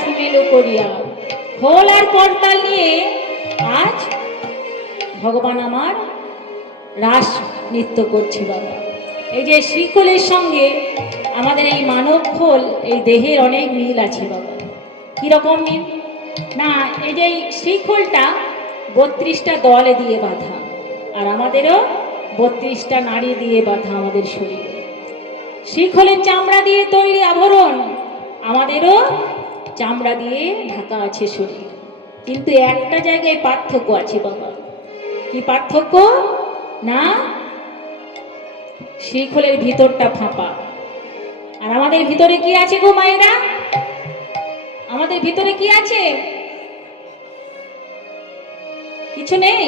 সুমেলো করিয়া। খোল আর করতাল নিয়ে আজ ভগবান আমার রাস নৃত্য করছে বাবা। এই যে শ্রীখোলের সঙ্গে আমাদের এই মানব খোল, এই দেহের অনেক মিল আছে বাবা। কিরকম মিল? না, এই যে শ্রীখোলটা 32টা দল দিয়ে বাঁধা, আর আমাদেরও 32টা নাড়ি দিয়ে বাঁধা আমাদের শরীর। শ্রীখোলের চামড়া দিয়ে তৈরি আভরণ, আমাদেরও চামড়া দিয়ে ঢাকা আছে শরীর। কিন্তু একটা জায়গায় পার্থক্য আছে বাবা। কি পার্থক্য? না, শ্রীখোলের ভিতরটা ফাঁপা, আর আমাদের ভিতরে কি আছে গো মায়েরা? আমাদের ভিতরে কি আছে? কিছু নেই।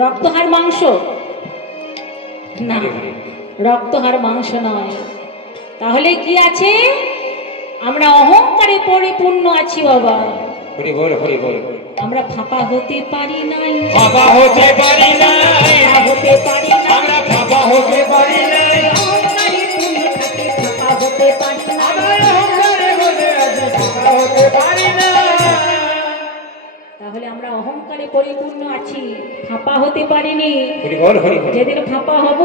রক্তহার মাংস না, রক্তহার মাংস নয়। তাহলে কি আছে? আমরা অহংকারে পরিপূর্ণ আছি বাবা। হরি বল, হরি বল। আমরা ফাঁপা হতে পারি নাই, ফাঁপা হতে পারি নাই, হতে পারি না, আমরা ফাঁপা হতে পারি নাই, অহংকারে পূর্ণ থাকে ফাঁপা হতে পারি না, অহংকারে বসে আছে, ফাঁপা হতে পারি না। তাহলে আমরা অহংকারে পরিপূর্ণ আছি, ফাঁপা হতে পারিনি। হরি বল, হরি বল। যেদিন ফাঁপা হব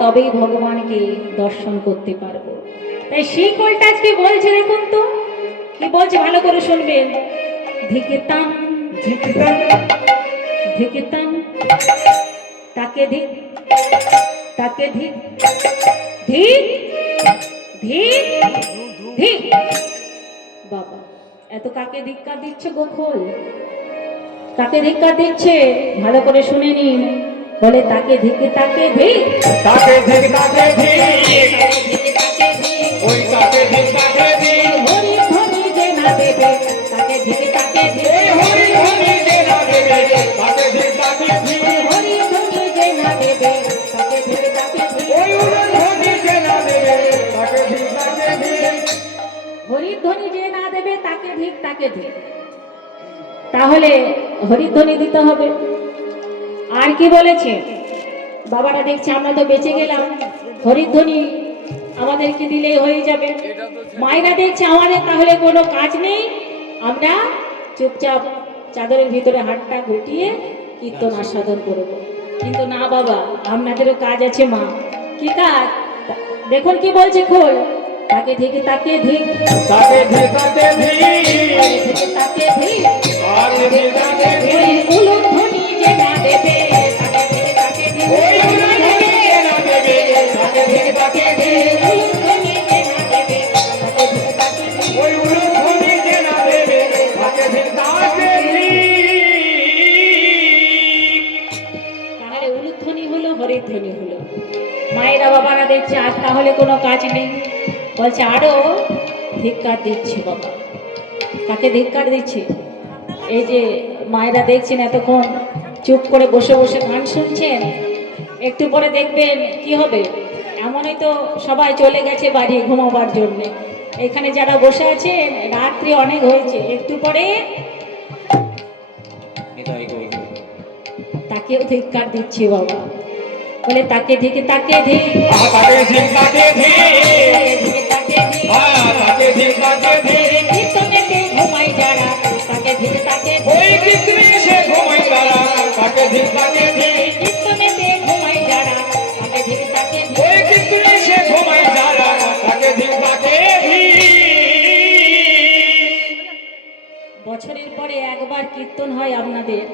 তবেই ভগবানকে দর্শন করতে পারবো। তাই শ্রীখোলটা আজকে বলছে, দেখুন তো কি বলছে, ভালো করে শুনবেন। ধিকেতাম ঝিকিতাম, ধিকেতাম তাকে ধিক, তাকে ধিক, ধিক ধিক ধিক। বাবা, এত কাকে ধিক্কার দিচ্ছে গো খোল? তাকে ধিক্কার দিচ্ছে, ভালো করে শুনে নিন। বলে তাকে ধিকে, তাকে ধিক, তাকে ধিক, তাকে ধিক, তাকে ধিক, ওই তাকে ধিক, তাকে ধিক, হরি ধ্বনি যে না দেবে তাকে ধিকে, তাকে ধিক, ওই হরি হরি যে না দেবে, তাকে ধিক, তাকে ধিক, হরি ধ্বনি যে না দেবে তাকে ধিকে, তাকে ধিক, ওই হরি যে না দেবে, তাকে ধিক, তাকে ধিক। হরি ধ্বনি যে না দেবে তাকে ধিক, তাকে ধিক। তাহলে হরিধ্বনি দিতে হবে। আর কি বলেছে বাবারা? দেখছে আমরা তো বেঁচে গেলাম, হরিধ্বনি আমাদেরকে দিলেই হয়ে যাবে। মায়েরা দেখছে আমাদের তাহলে কোনো কাজ নেই, আমরা চুপচাপ চাদরের ভিতরে হাতটা গুটিয়ে কীর্তন আস্বাদন করব। কিন্তু না বাবা, আপনাদেরও কাজ আছে মা। কি কাজ? দেখুন কি বলছে খোল। তাকে ধিক, তাকে ধিক, তাকে ধিক, তাকে ধিক, তাকে ধিক, তাকে ধিক, তাকে ধিক, উলুধ্বনি যে না দেবে তাকে ধিক, তাকে ধিক, ওই হরি যে না দেবে, তাকে ধিক, তাকে ধিক, উলুধ্বনি যে না দেবে তাকে ধিক, তাকে ধিক। ওই হরি যে না দেবে, তাকে ধিক, তাকে ধিক। তাহলে উলুধ্বনি হলো, হরিধ্বনি হলো। মায়েরা বাবারা দেখছে আর তাহলে কোনো কাজ নেই, বলছে আরো ধিক্কার দিচ্ছে বাবা। তাকে ধিক্কার দিচ্ছে। এই যে মায়েরা দেখছেন এতক্ষণ চুপ করে বসে বসে গান শুনছেন, একটু পরে দেখবেন কি হবে। এমনই তো সবাই চলে গেছে বাড়ি ঘুমাবার জন্যে। এখানে যারা বসে আছেন রাত্রি অনেক হয়েছে, একটু পরে তাকেও ধিক্কার দিচ্ছে বাবা। বলে তাকে ধিক, তাকে ধিক, তাকে ধিক, তাকে ধিক, তাকে ধিক, তাকে ধিক, তাকে ধিক, কীর্তনেতে ঘুমাই যারা তাকে ধিক, তাকে ধিক, ওই কৃষ্ণে সে ঘুমাই তারা, তাকে ধিক, তাকে ধিক, কীর্তনেতে ঘুমাই যারা তাকে ধিক, তাকে ধিক। ওই কৃষ্ণে সে ঘুমাই তারা, তাকে ধিক, তাকে ধিক। বছরের পরে একবার কীর্তন হয় আপনাদের,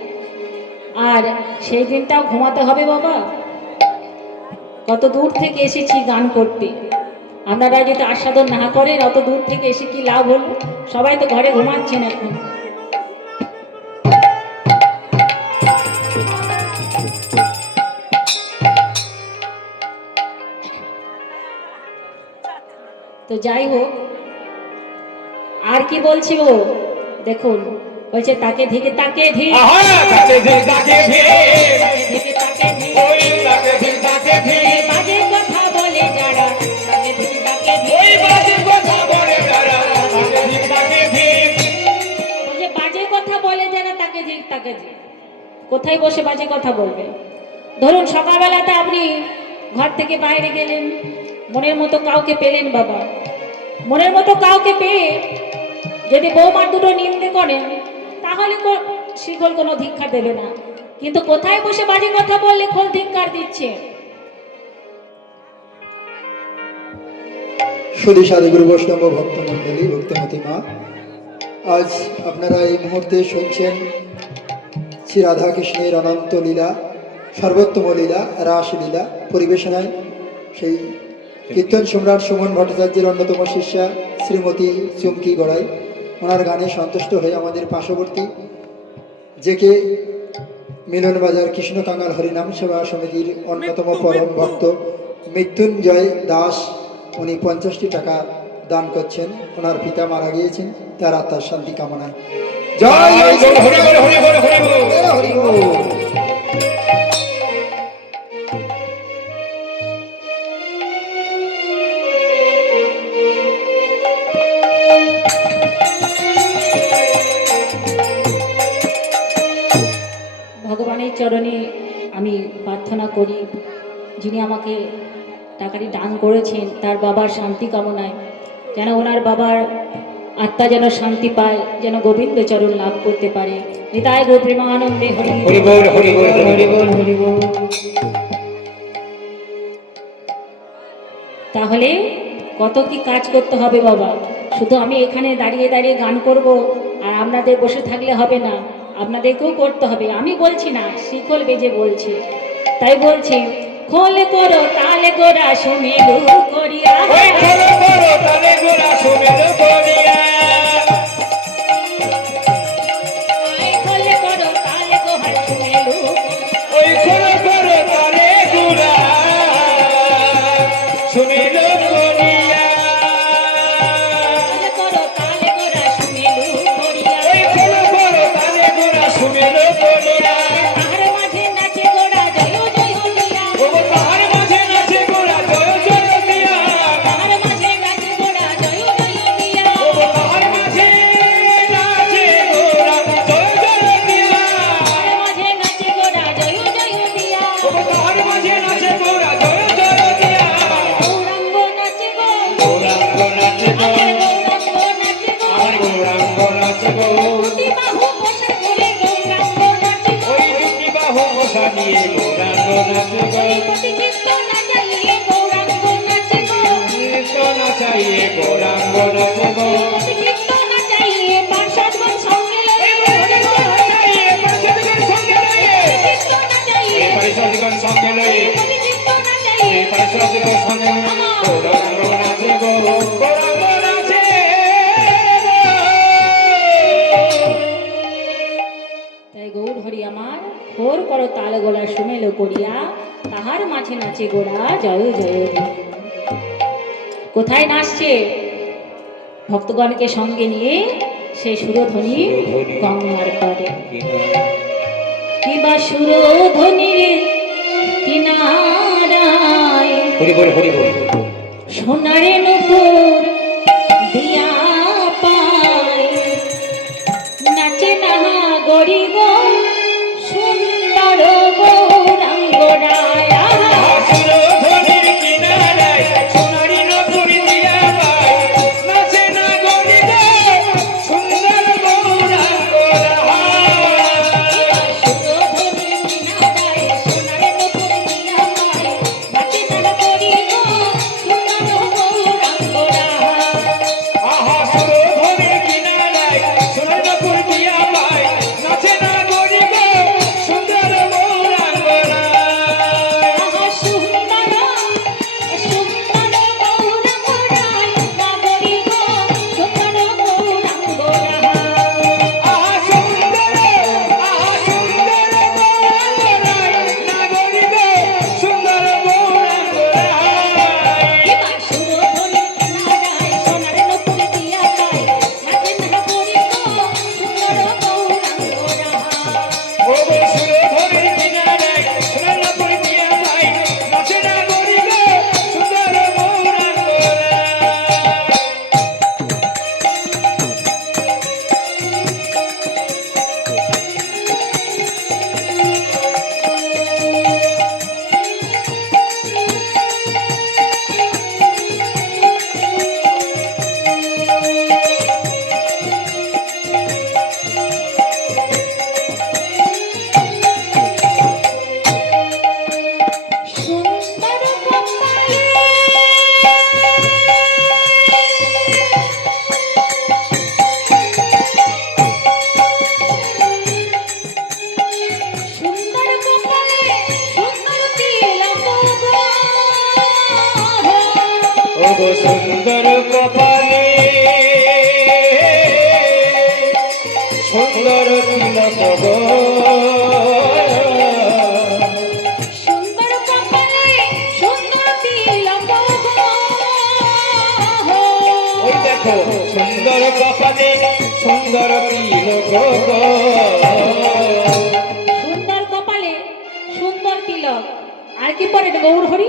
আর সেই দিনটাও ঘুমাতে হবে বাবা। কত দূর থেকে এসেছি গান করতে, আপনারা যদি আস্বাদন না করেন অত দূর থেকে এসে কি লাভ হলো? সবাই তো ঘরে ঘুমাচ্ছেন এখন। তো যাই হোক, আর কি বলছি ও দেখুন, বলছে তাকে ধিকে, তাকে ধিক, তাকে ধিক, তাকে ধিক, তাকে ধিকে, তাকে ধিক, ওই তাকে ধিক, তাকে ধিক, বাজে কথা বলে যারা তাকে ধিকে, তাকে ধিক। ওই বাজে কথা বলে তারা, তাকে ধিক, তাকে ধিক। বলছে বাজে কথা বলে যারা তাকে ধিক, তাকে ধিক। কোথায় বসে বাজে কথা বলবে? ধরুন সকালবেলাতে আপনি ঘর থেকে বাইরে গেলেন, মনের মতো কাউকে পেলেন বাবা, মনের মতো কাউকে পেয়ে যদি বৌমার দুটো নিন্দে করেন তাহলে শিখল কোনো ধিক্ষার দেবে না, কিন্তু কোথায় বসে বাজে কথা বললে খোল ধিক্ষার দিচ্ছে। সুধী সাধুগুরু বৈষ্ণব ভক্তমণ্ডলী, ভক্তিমতী মা, আজ আপনারা এই মুহূর্তে শুনছেন শ্রী রাধা কৃষ্ণের অনন্ত লীলা, সর্বোত্তম লীলা, রাসলীলা পরিবেশনায় সেই কীর্তন সম্রাট সুমন ভট্টাচার্যের অন্যতম শিষ্যা শ্রীমতী চুমকি গড়াই। ওনার গানে সন্তুষ্ট হয়ে আমাদের পার্শ্ববর্তী জেকে মিলনবাজার কৃষ্ণকাঙ্গাল হরিনাম সেবা সমিতির অন্যতম পরম ভক্ত মৃত্যুঞ্জয় দাস, উনি 50টি টাকা দান করছেন। ওনার পিতা মারা গিয়েছেন, তার আত্মার শান্তি কামনায়। জয় জয় শ্রী হরি বল, হরি বল, হরি বল। হরি বল। ভগবানের চরণে আমি প্রার্থনা করি, যিনি আমাকে টাকাটি দান করেছেন তার বাবার শান্তি কামনায়, যেন ওনার বাবার আত্মা যেন শান্তি পায়, যেন গোবিন্দ চরণ লাভ করতে পারে। নিতাই গো প্রেমানন্দে হরি হরি বল, হরি বল, হরি বল। হরি বল। তাহলে কত কি কাজ করতে হবে বাবা, শুধু আমি এখানে দাঁড়িয়ে দাঁড়িয়ে গান করব আর আপনাদের বসে থাকলে হবে না, আপনাদেরকেও করতে হবে। আমি বলছি না, শিকল বেজে বলছে, তাই বলছি খোল করো তালে গোরা সুমিলু করিয়া, ওই খোলো করো তালে গোরা সুমেরু করিয়া। খোল করো তালে গোহা সুমিলু, ওই খোলো করো তালে গোরা সুমেরু করিয়া। খোল করো তালে গোরা সুমিলু করিয়া, ওই খোলো করো তালে গোরা সুমেরু করিয়া। তাহার মাঝে নাচে গোরা জয় জয় হইয়া, ও তাহার মাঝে নাচে গোরা জয় জয় দিয়া। তাহার মাঝে নাচে গোরা জয় জয় হইয়া, ও তাহার মাঝে নাচে গোরা জয় জয় দিয়া। তাহার মাঝে নাচে গোরা জয় জয় হইয়া, ও তাহার মাঝে নাচে গোরা জয় জয় দিয়া। গৌরাঙ্গ নাচে গো, গৌরাঙ্গ নাচে গো, আমার গৌরাঙ্গ নাচে গো, আমার গৌরাঙ্গ নাচে গো। দুটি বাহু বসে করে গৌরাঙ্গ নাচে গো, ওই দুটি বাহু বসা নিয়ে গৌরাঙ্গ নাচে গো। প্রতি চিত্ত নাচাইয়ে গৌরাঙ্গ নাচে গো, নৃত্য নাচাইয়ে গৌরাঙ্গ নাচে গো। প্রতি চিত্ত নাচাইয়ে পার্শ্বদগণ সঙ্গে লয়ে, নৃত্য নাচাইয়ে পার্শ্বদিগের সঙ্গে লয়ে। চিত্ত নাচাইয়ে, পার্শ্বদিগের সঙ্গে লয়ে। প্রতি চিত্ত নাচাইয়ে, পার্শ্বদিগের সঙ্গে গৌরাঙ্গ নাচে গো। গৌরাঙ্গ নাচে তাই গৌর হরি আমার খোর করো তাল গোলা সুমেলো করিয়া, তাহার মাঝে নাচে গোড়া জয় জয় হরি। কোথায় নাচছে? ভক্তগণকে সঙ্গে নিয়ে সেই সুরধ্বনি গঙ্গার পারে, কিবা সুরধ্বনির কিনারায় হরি বল, হরি বল। সোনারে নুপুর দিয়া পায়, নাচে নাহা গরি গো সুন্দর গৌরাঙ্গ রায়। সুরধ্বনির কিনারায় সোনারি নপুর দিয়া পায়, নাচে না গরি রে সুন্দর গৌরাঙ্গ রায়। সুরধ্বনির কিনারায় সোনারে নুপুর দিয়া পায়, নাচে নাহা গরি গো সুন্দর গৌরাঙ্গ রায়। সুন্দর তিলক গো সুন্দর কপালে সুন্দর তিলক গো। ওই দেখো সুন্দর কপালে সুন্দর তিলক গো সুন্দর কপালে সুন্দর তিলক, আর কি পরে গৌর হরি?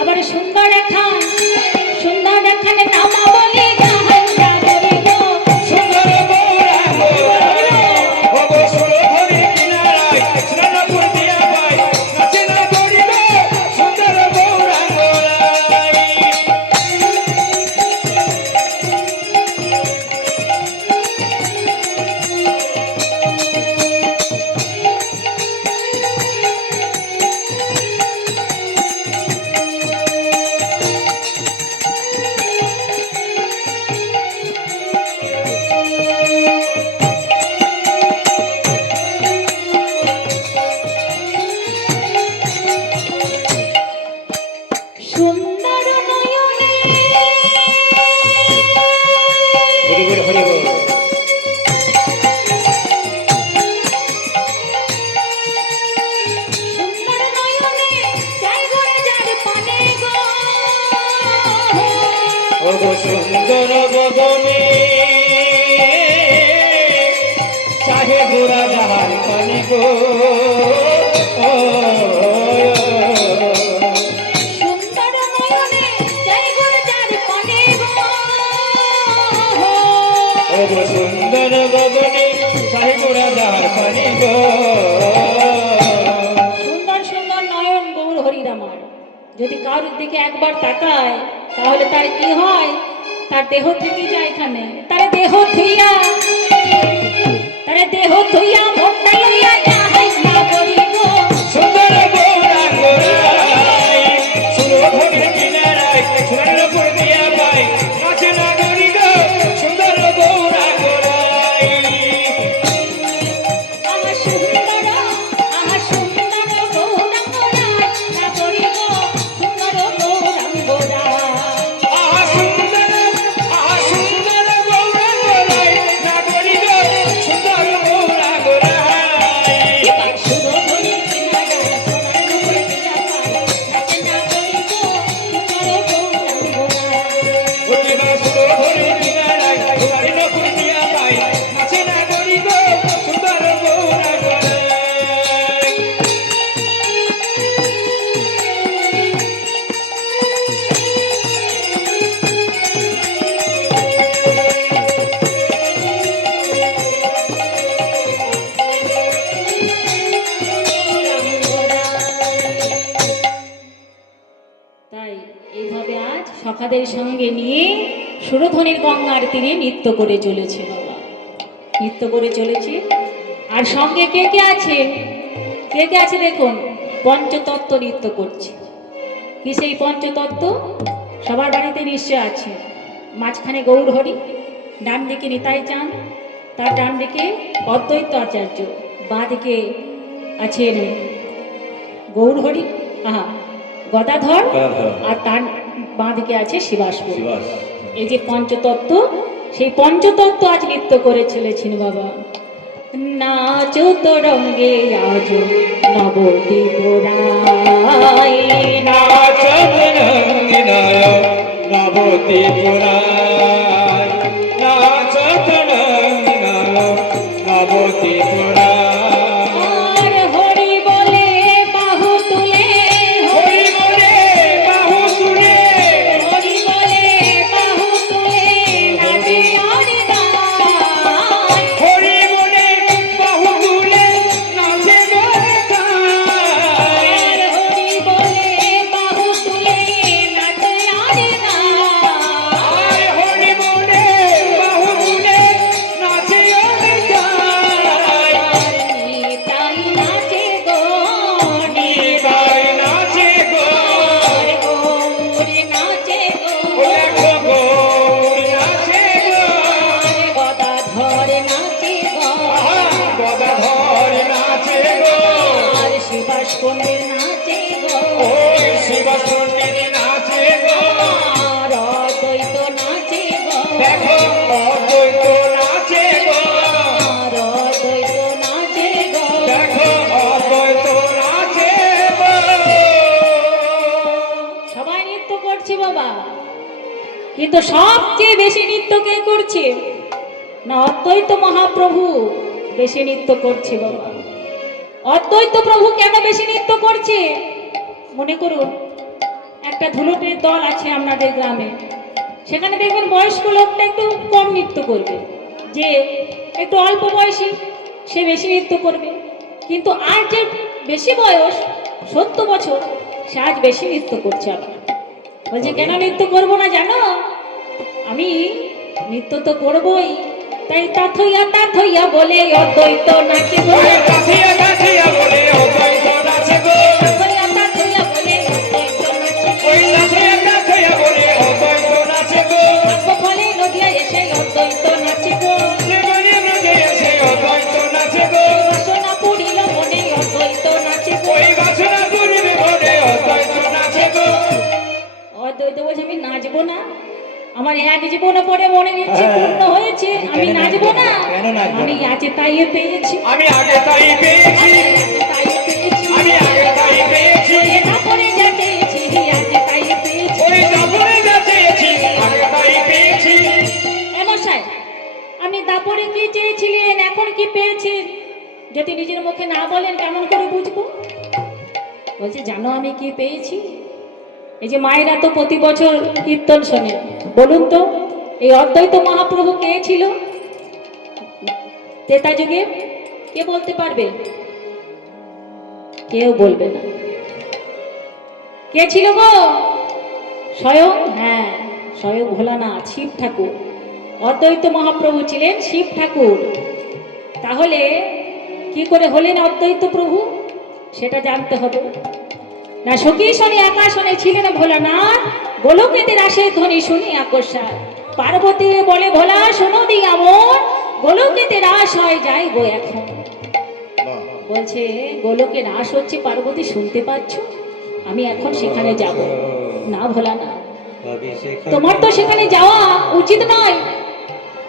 আবার সুন্দর এখানে নামা বলে গাহাইয়া বলি গো। সুন্দর গৌরাঙ্গ ও গো সুরধরে কিনারায় স্নান করিয়া পাই নাচে না করিব সুন্দর গৌরাঙ্গ সুন্দর নয়নে হরি বল হরি বল সুন্দর নয়নে চাই ঘরে যার পানে গো। ও গো সুন্দর বদনে চাহে গোরা যাহার কানে গো সুন্দর নয়নে চাই ঘরে যার পানে গো। ও গো সুন্দর বদনে চাহে গোরা যাহার কানে গো সুন্দর সুন্দর নয়ন গৌর হরির আমার, যদি কারোর দিকে একবার তাকায় তাহলে তার কি হয়? তার দেহ থেকে যায় এখানে, তার দেহ থইয়া মোটটা লইয়া যাহাই না বলি গো। সুন্দর গৌরাঙ্গ রায় সুরধরে কিনারায় স্নান করিয়া পাই নাচে না করি গো সুন্দর গৌরাঙ্গ রায় আমার সুন্দর গৌরাঙ্গ রায় না বলি গো সুন্দর গৌরাঙ্গ রায়। আহা সুন্দর গৌরাঙ্গ রায় না করি গো সুন্দর গৌরাঙ্গ রায় এবার সুরধরে কিনারায় সোনার নূপুর দিয়া পাই, নাচে না বলি গো সুন্দর গৌরাঙ্গ রায়। ওইবা সুরধরে কিনারায় স্নান করিয়া পাই নাচে না করি গো সুন্দর গৌরাঙ্গ রায় তাই এইভাবে আজ সখাদের সঙ্গে নিয়ে সুরধ্বনির গঙ্গার তীরে নৃত্য করে চলেছে বাবা, নৃত্য করে চলেছে। আর সঙ্গে কে কে আছে? কে কে আছে দেখুন, পঞ্চতত্ত্ব নৃত্য করছে। কি সেই পঞ্চতত্ত্ব? সবার বাড়িতে নিশ্চয় আছে। মাঝখানে গৌর হরি, ডান দিকে নিতাই চাঁদ, তার ডান দিকে অদ্বৈত আচার্য, বাঁ দিকে আছেন গৌর হরি, গদাধর, আর তার বাঁ দিকে আছে শিবাসপুর। এই যে পঞ্চতত্ত্ব, সেই পঞ্চতত্ত্ব আজ নৃত্য করে চলেছেন বাবা। নাচো তো রঙ্গে আজ নবদ্বীপ রায়, নাচত রঙ্গিনায় নবদ্বীপুরায় নাচত রঙ্গিনায় নবদ্বীপুরায় আর হরি বলে বাহু তুলে, হরি বলে বাহু তুলে হরি বলে বাহু তুলে নাচে আর গায়। হরি বলে বাহু তুলে নাচে গায় আর হরি বলে বাহু তুলে নাচে আর গায়। কিন্তু সবচেয়ে বেশি নৃত্য কে করছে? না অদ্বৈত মহাপ্রভু বেশি নৃত্য করছে বাবা। অদ্বৈত প্রভু কেন বেশি নৃত্য করছে? মনে করুন একটা ধুলোটের দল আছে আপনাদের গ্রামে, সেখানে দেখবেন বয়স্ক লোকটা একটু কম নৃত্য করবে, যে একটু অল্প বয়সী সে বেশি নৃত্য করবে। কিন্তু আর যে বেশি বয়স 70 বছর সে আজ বেশি নৃত্য করছে। আবার বলছে কেন নৃত্য করবো না জানো? আমি নৃত্য তো করবই, তাই তাথইয়া বলে অদ্বৈত নাচে গো। কাছিয়া কাছিয়া বলে অদ্বৈত নাচে গো। তাথইয়া বলে অদ্বৈত নাচে গো। ওই কাছিয়া কাছিয়া বলে অদ্বৈত নাচে গো। ভাগ্য ফলে নদিয়া এসে অদ্বৈত নাচে গো। জীবনে মৃগে এসে অদ্বৈত নাচে গো। বাসনা পুরিল মনে অদ্বৈত নাচে গো। ওই বাসনা পূর্বে মনে অদ্বৈত নাচে গো। অদ্বৈত বলছে আমি নাচবো না, আমার এক জীবনে পরে মনে নিচ্ছে পূর্ণ হয়েছে, আমি নাচবো না, আমি আছে তাই পেয়েছি, আমি আগে তাই পেয়েছি, তাই পেয়েছি, আমি আগে তাই পেয়েছি, তারপরে যা চেয়েছি আছে তাই পেয়েছি। ওই দাপরে যা চেয়েছি আগে তাই পেয়েছি। মশাই আপনি দাপরে কি চেয়েছিলেন, এখন কি পেয়েছেন? যদি নিজের মুখে না বলেন কেমন করে বুঝবো? বলছে জানো আমি কি পেয়েছি? এই যে মায়েরা তো প্রতি বছর কীর্তন শোনে, বলুন তো এই অদ্বৈত মহাপ্রভু কে ছিল ত্রেতা যুগে? কে বলতে পারবে? কেউ বলবে না। কে ছিল গো? স্বয়ং, হ্যাঁ স্বয়ং ভোলানাথ, শিব ঠাকুর। অদ্বৈত মহাপ্রভু ছিলেন শিব ঠাকুর। তাহলে কি করে হলেন অদ্বৈত প্রভু সেটা জানতে হবে। না সখী শনি আকাশনে ছিলেন ভোলানাথ, গোলকেতে রাসের ধ্বনি শুনি আকস্মাৎ। পার্বতী বলে ভোলা শোনো দি আমন, গোলকেতে রাস হয় যাই গো এখন। বলছে গোলকে রাস হচ্ছে পার্বতী, শুনতে পাচ্ছ? আমি এখন সেখানে যাব না ভোলানাথ, তোমার তো সেখানে যাওয়া উচিত নয়,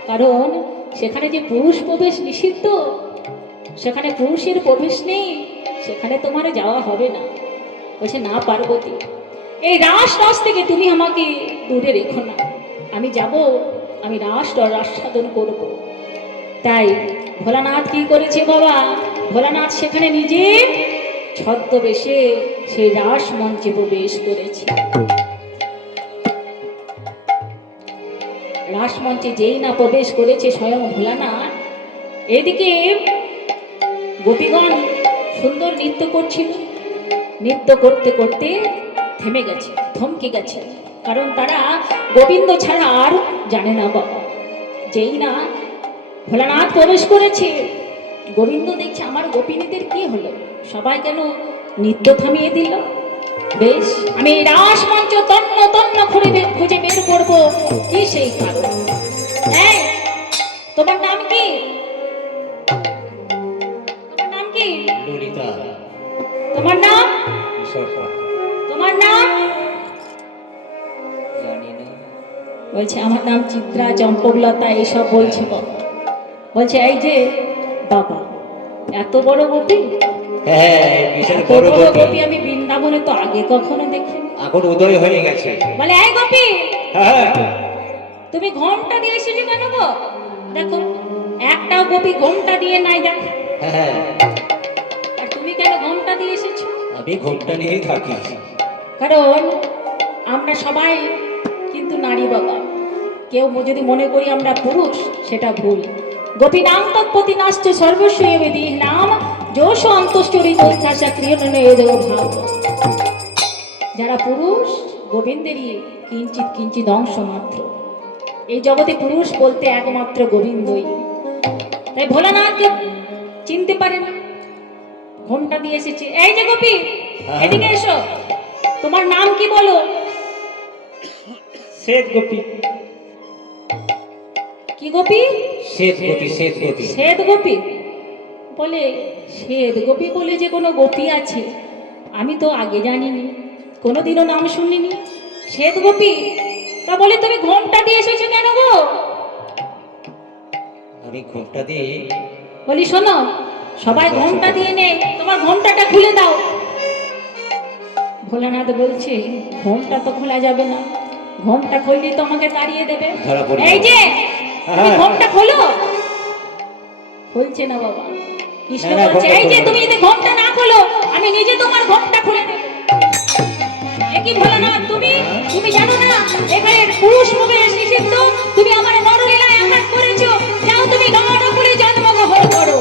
কারণ সেখানে যে পুরুষ প্রবেশ নিষিদ্ধ, সেখানে পুরুষের প্রবেশ নেই, সেখানে তোমার যাওয়া হবে না। বলছে না পার্বতী, এই রাস রস থেকে তুমি আমাকে দূরে রেখো না, আমি যাব, আমি রাস সাধন করব। তাই ভোলানাথ কি করেছে বাবা? ভোলানাথ সেখানে নিজে ছদ্মবেশে সেই রাস মঞ্চে প্রবেশ করেছে। রাস মঞ্চে যেই না প্রবেশ করেছে স্বয়ং ভোলানাথ, এদিকে গোপীগণ সুন্দর নৃত্য করছিল। নৃত্য করতে করতে থেমে গেছে, থমকে গেছে, কারণ তারা গোবিন্দ ছাড়া আর জানে না বাবা। যেই না ভোলানাথ প্রবেশ করেছে, গোবিন্দ দেখছে আমার গোপিনীদের কি হলো, সবাই কেন নৃত্য থামিয়ে দিল? বেশ, আমি এই রাস মঞ্চ তন্ন তন্ন খুঁজে বের করবো কি সেই কারণ। এই তোমার নাম কি? তোমার নাম কি? ললিতা। তোমার নাম? তোমার নাম? জানি না। বলছে আমার নাম চিত্রা, চম্পকলতা, এইসব বলছে বাবা। বলছে এই যে বাবা এত বড় গোপী, হ্যাঁ বিশাল এত বড় বড় গোপী। গোপী আমি বৃন্দাবনে তো আগে কখনো দেখিনি। এখন উদয় হয়ে গেছে। বলে এই গোপী হ্যাঁ তুমি ঘোমটা দিয়ে এসেছো কেন গো? দেখো একটাও গোপী ঘোমটা দিয়ে নাই, দেখ। হ্যাঁ, আর তুমি কেন ঘোমটা দিয়ে এসেছো? আমি ঘোমটা নিয়েই থাকি। কারণ আমরা সবাই কিন্তু নারী বাবা, কেউ যদি মনে করি আমরা পুরুষ সেটা ভুল। গোপী নাম তৎপতি নাশ্চ সর্বস্ব বেদি নাম যোশ অন্তশ্চরিত ইচ্ছা ক্রিয়নয় ভাব। যারা পুরুষ গোবিন্দেরই কিঞ্চিত কিঞ্চিত অংশ মাত্র, এই জগতে পুরুষ বলতে একমাত্র গোবিন্দই। তাই ভোলানাথকে চিনতে পারে না, ঘোমটা দিয়ে এসেছে। এই যে গোপী এদিকে এসো, তোমার নাম কি বলো? শ্বেত গোপী। কি গোপী? শ্বেত গোপী, শ্বেত গোপী। শ্বেত গোপী। বলে শ্বেত গোপী বলে যে কোনো গোপী আছে আমি তো আগে জানিনি, কোনোদিনও নাম শুনিনি। শ্বেত গোপী, তা বলে তুমি ঘোমটা দিয়ে এসেছো কেন গো? আমি ঘোমটা দিয়ে, বলি শোনো, সবাই ঘোমটা দিয়ে নে, তোমার ঘোমটাটা খুলে দাও। ভোলানাথ বলছে ঘোমটা তো খোলা যাবে না, ঘোমটা খুললি তো আমাকে তাড়িয়ে দেবে। ধরা পড়বে। এই যে তুমি হ্যাঁ। ঘোমটা খোলো। খুলছে না বাবা। কৃষ্ণ না, না, বলছে ঘোমটা এই যে খুলবে তুমি যদি ঘোমটা না খোলো আমি নিজে তোমার ঘোমটা খুলে দেব। একই ভালো না তুমি তুমি জানো না এখানে পুরুষ প্রবেশ নিষিদ্ধ। তুমি আমার নরলীলায় আঘাত করেছো। যাও তুমি নরকুলে জন্মগ্রহণ করো।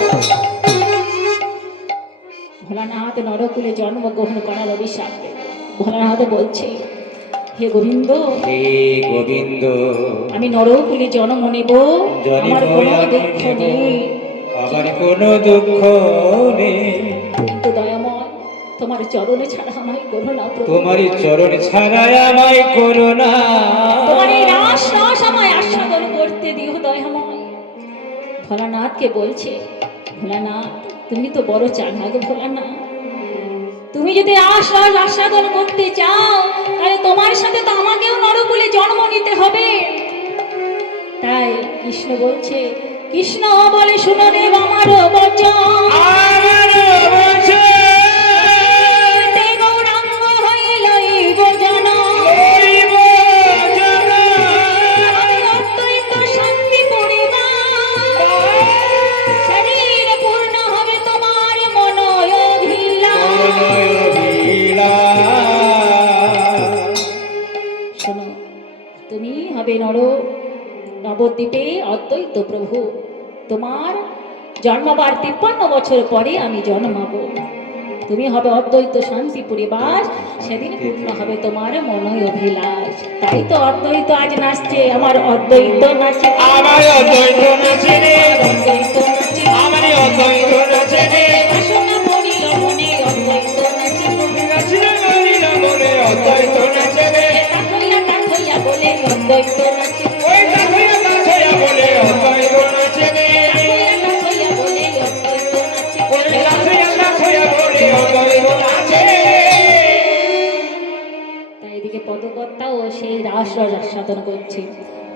ভোলানাথ নরকুলে জন্মগ্রহণ করার অভিশাপ পেল। ভোলানাথ বলছে হে গোবিন্দ হে গোবিন্দ, আমি নরকুলে জন্ম নেব। আমার কোনো দুঃখ নেই, আমার কোনো দুঃখ নেই, কিন্তু দয়াময় তোমার চরণে ছাড়া আমায় করো না প্রভু। তোমারই চরণ ছাড়াই আমায় করো না। তোমার এই রাস রাস আমায় আস্বাদন করতে দিও দয়াময়। ভোলানাথকে বলছে ভোলানাথ তুমি তো বড় চালাক ভোলানাথ। তুমি যদি রাস রাস আস্বাদন করতে চাও তাহলে তোমার সাথে তো আমাকেও নরকুলে জন্ম নিতে হবে। তাই কৃষ্ণ বলছে কৃষ্ণ বলে শুনো রে আমার বচন। আমার বচন তে গৌরাঙ্গ হইল এই জন। হইব জন। আমি অদ্বৈত শান্তি পরিবার। শরীর পূর্ণ হবে তোমার মনয় অভিলাষ। মনয় অভিলাষ। শোনো তুমি হবে নবদ্বীপে অদ্বৈত প্রভু। তোমার জন্মবার 53 বছর পরে আমি জন্মাবো। তুমি হবে অদ্বৈত শান্তি পরিবার। সেদিন পূর্ণ হবে তোমার মনয় অভিলাষ। তাই তো অদ্বৈত আজ নাচছে। আমার অদ্বৈত নাচে, আমার অদ্বৈত নাচে রে, অদ্বৈত নাচে। আমার অদ্বৈত নাচে রে, বাসনা পড়িল মনে অদ্বৈত নাচে। নাচিলে নাচিলে মনে অদ্বৈত নাচে রে, তাকইয়া বলে অদ্বৈত নাচে। ওই তাকইয়া তাকইয়া বলে অদ্বৈত নাচে রে, তাকইয়া বলে অদ্বৈত নাচে। ওই তাকইয়া তাকইয়া বলে অদ্বৈত নাচে রে। তাই এদিকে পদকর্তাও সেই রাস রস আস্বাদন করছে।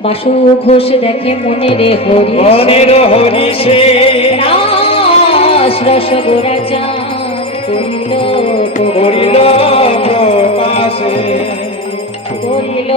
বাসু ঘোষ দেখে মনে রে হরি মনের হরিষে রাস রস গোরা চাঁদ করিল করিল প্রকাশে, করিল